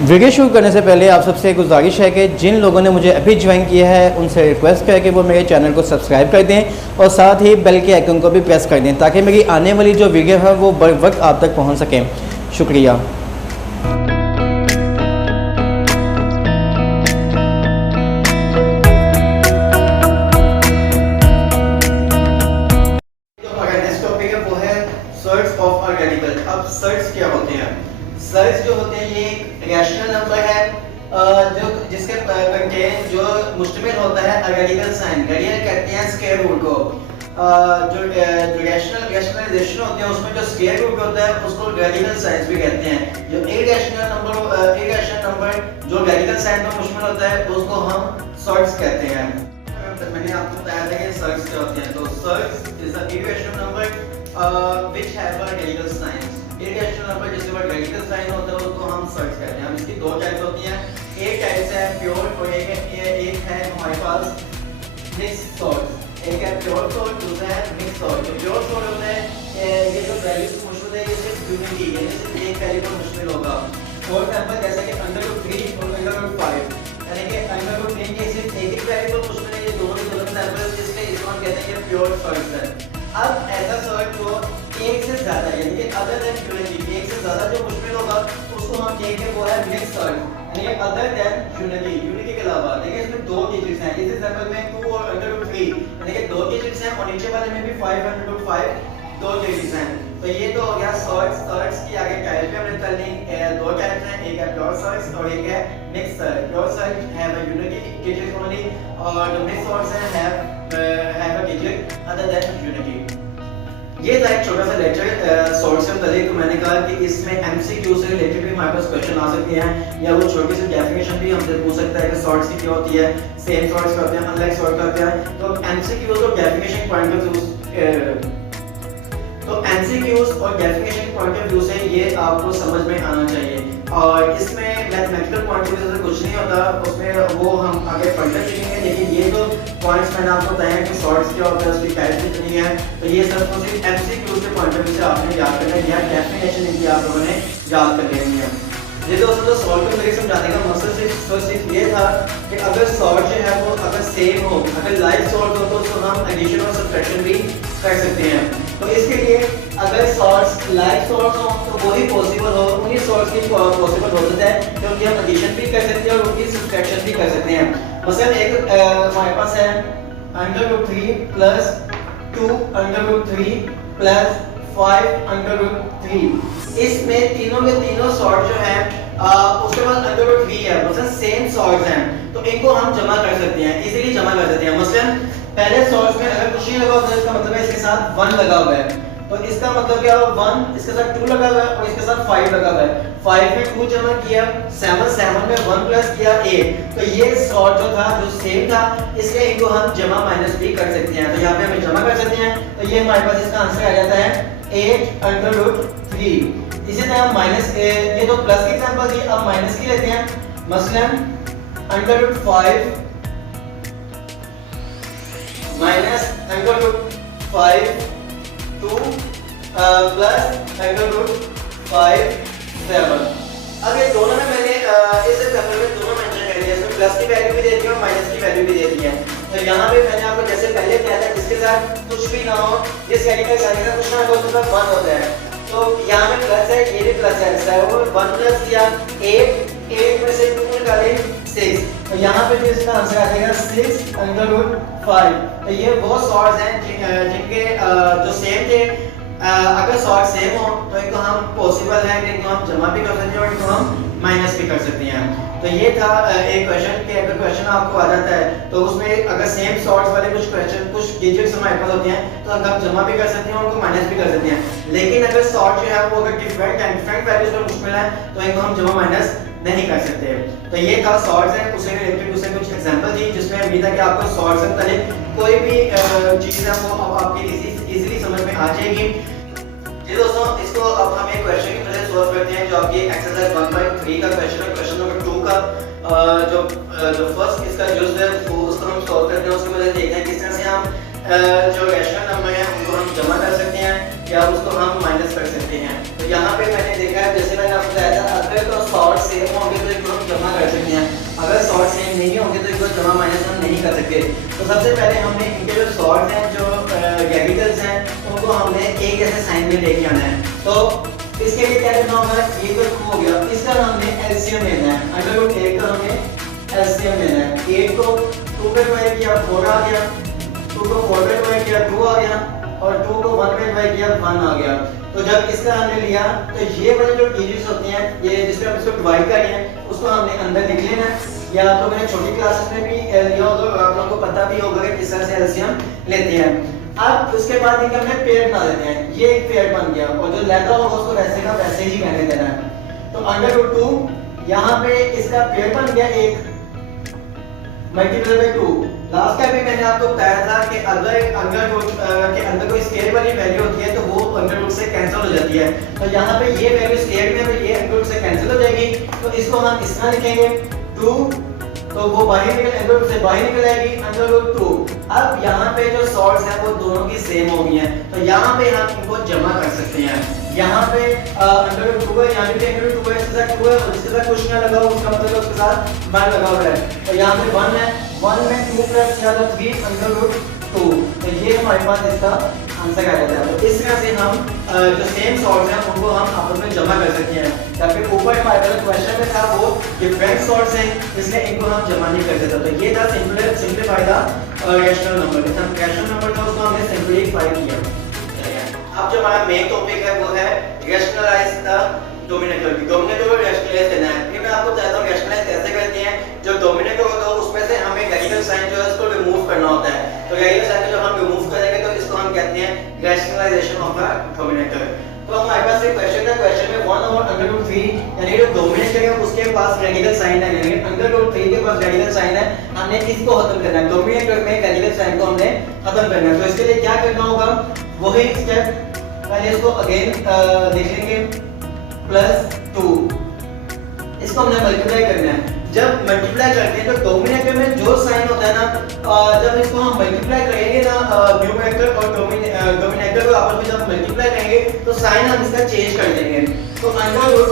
Video शुरू करने से पहले आप सबसे गुजारिश है कि जिन लोगों ने मुझे अभी ज्वाइन किया है उनसे रिक्वेस्ट है कि वो मेरे चैनल को सब्सक्राइब कर दें और साथ ही बेल के आइकन को भी प्रेस कर दें ताकि मेरी आने वाली जो वीडियो है वो बर वक्त आप तक पहुंच सकें। शुक्रिया। अब सर्ट्स क्या होते हैं? सर्ट्स जो होते हैं ये एक रैशनल नंबर है जो जिसके कंटेन जो मुश्तमिल होता है रेडिकल साइन। रेडिकल कहते हैं स्क्वायर रूट को। जो रैशनलाइजेशन होते हैं उसमें जो स्क्वायर रूट होता है उसको रेडिकल साइंस भी कहते हैं। जो इरैशनल नंबर जो रेडिकल साइन पर मुश्तमिल होता है उसको हम सर्ट्स कहते हैं। मैंने आपको बताया था कि सर्ट्स क्या होते हैं। तो surds is a irrational number which have a radical sign. Irrational number जिसके बाद रेडिकल साइन होता है उसको हम सर्ट्स कहते हैं। हम इसकी दो टाइप्स होती हैं, एक टाइप है प्योर और एक है हमारे पास मिक्स्ड सॉर्ट। एक है प्योर सॉर्ट, दूसरा है मिक्स्ड सॉर्ट। जो प्योर सॉर्ट होता है ये जो वैल्यू से मुश्किल है ये सिर्फ यूनिटी यानी सिर्फ एक वैल्यू पर मुश्किल होगा। फॉर एग्जांपल जैसे कि √3 और √5 यानी कि √3 के सिर्फ एक वैल्यू पर मुश्किल है, ये दोनों सैंपल जिसके इसको हम कहते हैं प्योर सॉर्ट है। अब ऐसा सॉर्ट जो एक से ज्यादा यानी कि अदर देन यूनिटी एक से ज्यादा जो मुश्किल होगा उसको हम कहेंगे वो है मिक्स्ड सॉर्ट यानी कि अदर देन यूनिटी के अलावा। देखिए इसमें दो डिजिट्स हैं, इस एग्जांपल में 2 और √3 यानी कि दो डिजिट्स हैं और नीचे वाले में भी 5 और √5 दो डिजिट्स हैं। तो ये तो हो गया सॉर्ट्स की आगे टाइप पे हमने चलनी दो टाइप्स हैं, एक है प्योर सॉर्ट्स और एक है mixed sort. Pure sort have a unity digit only और जो मिक्स्ड सॉर्ट्स हैं have a digit other than unity. ये था एक छोटा सा लेक्चर सॉर्ट से मुताल्लिक। तो मैंने कहा कि इसमें एमसीक्यू से रिलेटेड भी हमारे पास क्वेश्चन आ सकते हैं या वो छोटी सी डेफिनेशन भी हमसे पूछ सकता है कि सॉर्ट्स की क्या होती है, सेम सॉर्ट्स का होते हैं, अनलाइक सॉर्ट का होता है। तो एमसीक्यूज और डेफिनेशन पॉइंट ऑफ व्यू से ये आपको समझ में आना चाहिए। और इसमें मैथमेटिकल पॉइंट ऑफ व्यू से कुछ नहीं होता, उसमें वो हम आगे पढ़ते चलेंगे। लेकिन ये जो पॉइंट्स मैंने आपको बताया है कि सॉर्ट्स क्या होता है, उसकी टाइप कितनी है, तो ये सब कुछ एमसीक्यू के पॉइंट ऑफ व्यू से आपने याद करना है या डेफिनेशन इनकी आप लोगों ने याद कर लेनी है। ये दोस्तों तो सॉल्व को लेकर समझाने का मकसद सिर्फ ये था कि अगर सॉल्व जो है वो अगर सेम हो, अगर लाइक सॉल्व हो तो हम एडिशन और सब्ट्रैक्शन भी कर सकते हैं। तो इसके लिए अगर सॉल्व्स लाइक सॉल्व्स हो तो वही पॉसिबल हो, उन्हीं सॉल्व्स की पॉसिबल हो सकता है क्योंकि हम एडिशन भी कर सकते हैं और उनकी सब्ट्रैक्शन भी कर सकते हैं। मसलन एक हमारे पास है √3 प्लस 2 √3 प्लस 5 √3। इसमें तीनों के तीनों सॉर्ट जो है उसके बाद √3 है, मतलब सेम सॉर्ट्स हैं तो इनको हम जमा कर सकते हैं, इजीली जमा कर सकते हैं। मसलन पहले सॉर्ट्स में अगर कुछ नहीं लगा हुआ तो इसका मतलब है इसके साथ 1 लगा हुआ है, तो इसका मतलब क्या हुआ 1 इसके साथ 2 लगा हुआ है और इसके साथ 5 लगा हुआ है। 5 में 2 जमा किया 7 में 1 प्लस किया 8, तो ये सॉर्ट जो था जो सेम था इसलिए इनको हम जमा माइनस भी कर सकते हैं। तो यहाँ पे हम जमा कर सकते हैं तो ये हमारे पास इसका आंसर आ जाता है 8 √3। इसी तरह माइनस ये तो प्लस की एग्जांपल थी, अब माइनस की लेते हैं। मसलन √5 माइनस √5 2 प्लस √5 7। अब ये दोनों में मैंने इस एग्जांपल में दोनों मेंशन कर दिया, इसमें प्लस की वैल्यू भी दे दी और माइनस की वैल्यू भी दे दी है। तो यहाँ पे मैंने आपको जैसे पहले कहा था जिसके साथ कुछ भी ना हो, जिस रेडिकल साइन का कुछ ना हो उसके साथ 1 होता है, तो यहाँ में प्लस है ये भी प्लस है। 7 1 प्लस किया 8 में से 2 निकाले 6, तो यहाँ पे भी इसका आंसर आ जाएगा 6 √5। तो ये वो सॉर्ट्स हैं जिनके जो सेम थे। अगर सॉर्ट सेम हो तो इनको हम पॉसिबल है कि इनको हम जमा भी कर सकते हैं और इनको हम माइनस भी कर सकते हैं। तो ये था एक क्वेश्चन कि अगर क्वेश्चन आपको आ जाता है तो उसमें अगर सेम सॉर्ट्स वाले कुछ डिजिट्स हमारे पास होते हैं तो हम जमा भी कर सकते हैं और उनको माइनस भी कर सकते हैं। लेकिन अगर सॉर्ट जो है वो अगर डिफरेंट वैल्यूज पर मुश्किल है तो इनको हम जमा माइनस नहीं कर सकते। तो ये था सॉर्ट्स है, उससे रिलेटेड उससे कुछ एग्जांपल थी जिसमें अभी तक आपको सॉर्ट्स से मुताल्लिक कोई भी चीज़ है वो अब आपके इजीली समझ में आ जाएगी। जी दोस्तों, इसको अब हम एक क्वेश्चन की तरह सॉल्व करते हैं जो आपकी एक्सरसाइज 1/3 का क्वेश्चन है। क्वेश्चन नंबर 2 का जो फर्स्ट इसका यूज है वो उसको हम सॉल्व करते हैं। उसके बाद देखते हैं किस तरह से हम जो रैशनल नंबर है उनको हम जमा कर सकते हैं या उसको हम माइनस कर सकते हैं। तो यहाँ पे मैंने देखा है जैसे मैंने आपको बताया था अगर तो सॉर्ट सेम होंगे तो सॉर्ट सेम नहीं होंगे तो इनको जमा माइनस हम नहीं कर सकते। तो सबसे पहले हमने इनके जो सॉर्ट हैं, जो रेडिकल्स हैं, उनको हमने एक जैसे साइन में लेके आना है। तो इसके लिए क्या करना होगा, ये तो 2 हो गया, इसका हमने एलसीएम लेना है। अंडर रूट 8 का हमें एलसीएम लेना है। 8 को 2 पे डिवाइड किया 4 आ गया, 2 को 4 पे डिवाइड किया 2 आ गया, और 2 को 1 पे डिवाइड किया 1 आ गया। तो जब इसका हमने लिया तो ये वाले जो डिजिट्स होते हैं, ये जिसपे हम इसको डिवाइड कर रहे हैं, उसको हमने अंदर लिख लेना है। या तो मैंने छोटी क्लासेस में भी लिया होगा, आप लोगों को पता भी होगा कि किस तरह से एलसीएम लेते हैं। अब उसके बाद इनका हमने पेयर बना देते हैं। ये एक पेयर बन गया, और जो लैदा होगा उसको वैसे का वैसे ही रहने देना है। तो अंडर रूट 2 यहाँ पे इसका पेयर बन गया 1 मल्टीप्लाई बाय 2। लास्ट टाइम भी मैंने आपको बताया था कि अगर अंडर रूट के अंदर कोई स्केयर वाली वैल्यू होती है तो वो अंडर रूट से कैंसिल हो जाती है। तो यहाँ पे ये वैल्यू स्केयर में है तो ये अंडर रूट से कैंसिल हो जाएगी। तो इसको हम इस तरह लिखेंगे 2, तो वो बाहर निकल अंडर रूट से बाहर निकल आएगी अंडर रूट 2। अब यहाँ पे जो सॉर्ट्स हैं वो दोनों की सेम हो गई हैं, तो यहाँ पे हम इनको जमा कर सकते हैं। यहाँ पे अंडर रूट 2 है, यहाँ पे अंडर रूट 2 है, इसके साथ 2 है, और जिसके साथ कुछ ना लगा हो उसका मतलब उसके साथ 1 लगा हुआ है। तो यहाँ पे 1 है, 1 में 2 प्लस 3 अंडर रूट 2। तो ये हमारे पास इसका आंसर आ जाता है। तो इस तरह से हम जो सेम सॉर्ट्स हैं उनको हम आपस में जमा कर सकते हैं। जबकि ऊपर हमारे क्वेश्चन में था वो डिफरेंट सॉर्ट्स हैं, इसलिए इनको हम जमा नहीं कर सकते। तो ये था सिंपलीफाई द रैशनल नंबर। हम रैशनल नंबर था उसको हमने सिंपलीफाई किया। अब जो हमारा मेन टॉपिक है वो है रैशनलाइज द डोमिनेटर। डोमिनेटर को रैशनलाइज करना है। फिर मैं आपको बताता हूं रैशनलाइज कैसे करते हैं। जो डोमिनेटर होता है उसमें से हमें रेडिकल साइन जो है उसको रिमूव करना होता है। तो रेडिकल साइन को जब हम रिमूव करेंगे तो इसको हम कहते हैं रैशनलाइजेशन ऑफ द डोमिनेटर। तो हमारे पास एक क्वेश्चन है, क्वेश्चन में 1 ओवर अंडर रूट 3 यानी जो डोमिनेटर है उसके पास रेडिकल साइन है, यानी अंडर रूट 3 के पास रेडिकल साइन है। हमने इसको खत्म करना है, डोमिनेटर में रेडिकल साइन को हमने खत्म करना है। तो इसके लिए क्या करना होगा, वही स्टेप पहले इसको अगेन देख लेंगे +2। इसको हमने मल्टीप्लाई करना है। जब मल्टीप्लाई करते हैं तो डोमिनेटर में जो साइन होता है ना, जब इसको हम मल्टीप्लाई करेंगे ना, न्यूमरेटर और डोमिनेटर को आपस में जब मल्टीप्लाई करेंगे तो साइन हम इसका चेंज कर देंगे। तो अंडर रूट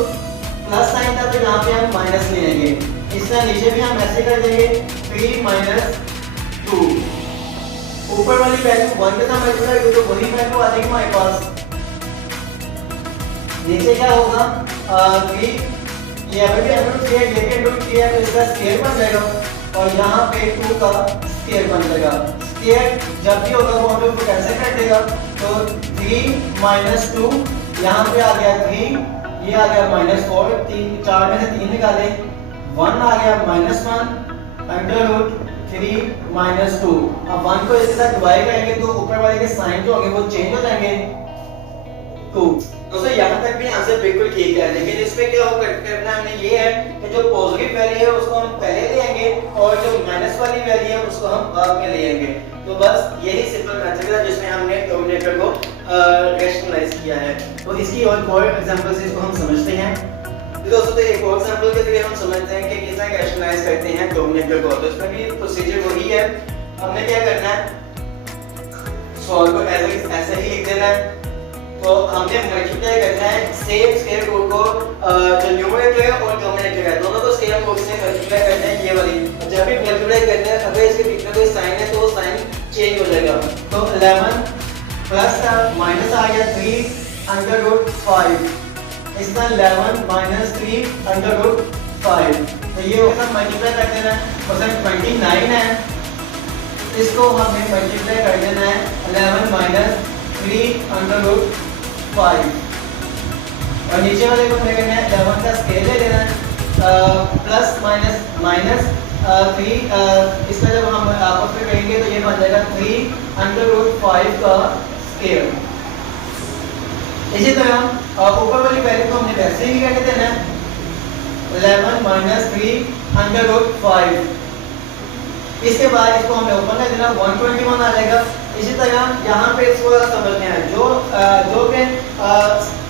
प्लस साइन था तो यहाँ पे हम माइनस ले लेंगे, इसका नीचे भी हम ऐसे कर देंगे 3 - 2। ऊपर वाली वैल्यू 1 के साथ मल्टीप्लाई करो तो वही वैल्यू आ जाएगी हमारे पास। नीचे क्या होगा कि ये अभी अंडर रूट किया, ये अंडर रूट किया तो इसका स्क्वायर बन जाएगा, और यहाँ पे 2 का स्क्वायर बन जाएगा। स्क्वायर जब भी होगा वो हम लोग को कैंसिल कर देगा। तो 3 - 2 यहाँ पे आ गया 3, ये आ गया -4, 4 में से 3 निकाले 1 आ गया -1 अंडर रूट 3 - 2। अब 1 को इसके साथ डिवाइड करेंगे तो ऊपर वाले के साइन जो होंगे वो चेंज हो जाएंगे 2। दोस्तों यहाँ तक भी आंसर बिल्कुल ठीक है, लेकिन इसमें क्या हो करना हमने ये है कि जो पॉजिटिव वैल्यू है उसको हम पहले ले आएंगे और जो माइनस वाली वैल्यू है उसको हम बाद में ले आएंगे। तो बस यही सिंपल मेथड है जिसमें हमने डोमिनेटर को रैशनलाइज किया है। तो इसकी और एग्जांपल से इसको हम समझते हैं। तो दोस्तों तो एक और एग्जांपल के जरिए हम समझते हैं कि किस तरह रैशनलाइज करते हैं डोमिनेटर को। तो इसमें भी प्रोसीजर वही है, हमने क्या करना है, सॉल्व को ऐसे ही लिख देना है। तो हमने मल्टीप्लाई करना है सेम स्क्वायर रूट को, जो न्यूमरेटर है और डिनोमिनेटर है दोनों को सेम रूट से मल्टीप्लाई करना है ये वाली। जब भी मल्टीप्लाई करते हैं अगर इसके बीच में कोई साइन है तो वो साइन चेंज हो जाएगा। तो 11 प्लस का माइनस आ गया 3 अंडर रूट 5, इसका 11 - 3 अंडर रूट 5। तो ये होगा मल्टीप्लाई कर देना है, मतलब 29 है, इसको हमें मल्टीप्लाई कर देना है 11 - 3 अंडर रूट 5, और नीचे वाले को हमें करना है 11 का स्क्वायर ले लेना है, प्लस माइनस माइनस 3, इसका जब हम आपस में करेंगे तो ये बन जाएगा 3 अंडर रूट 5 का स्क्वायर। इसी तरह ऊपर वाली वैल्यू को हमने वैसे ही कर देना है 11 - 3 अंडर रूट 5। इसके बाद इसको हमने ओपन कर देना 121 आ जाएगा। इसी तरह यहाँ पे इसको समझते हैं जो के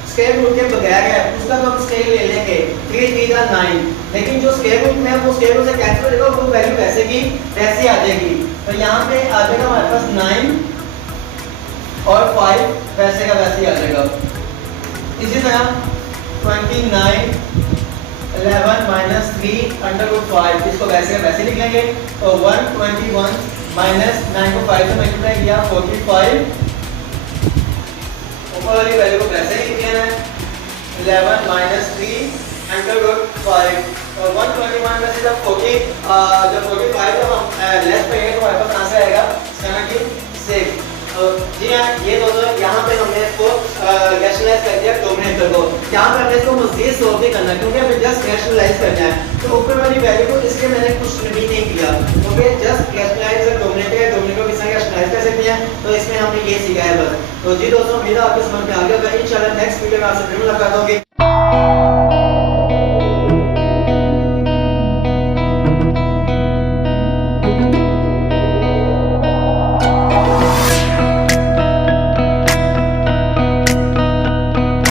स्क्वायर रूट के बगैर है उसका तो हम स्क्वायर ले लेंगे 3 3 का 9, लेकिन जो स्क्वायर रूट में है वो स्क्वायर रूट से कैंसिल हो जाएगा, वो वैल्यू वैसे की वैसे आ जाएगी। तो यहाँ पे आ जाएगा हमारे पास 9 और 5 वैसे का वैसे ही आ जाएगा। इसी तरह 29 11 माइनस 3 अंडर रूट 5, इसको वैसे का वैसे लिख लेंगे। और 121 माइनस 9 को 5 से मल्टीप्लाई किया 45, ऊपर वाली वैल्यू को वैसे ही लिख लेना है 11 माइनस 3 अंडर रूट 5, और 121 में से जब 45 जब हम लेस करेंगे तो हमारे पास कहाँ से आएगा 76। जी हाँ, ये दोस्तों यहाँ पे हमने इसको रैशनलाइज कर दिया डोमिनेटर को। यहाँ पे हमने इसको मज़ीद सॉल्व नहीं करना क्योंकि हमें जस्ट रैशनलाइज करना है। तो ऊपर वाली वैल्यू को इसलिए मैंने कुछ भी नहीं किया क्योंकि जस्ट रैशनलाइज डोमिनेटर को किस तरह रैशनलाइज कर सकते हैं, तो इसमें हमने ये सीखा है बस। तो जी दोस्तों, उम्मीद है आपको समझ में आ गया होगा। इंशाल्लाह नेक्स्ट वीडियो में आपसे फिर मुलाकात होगी।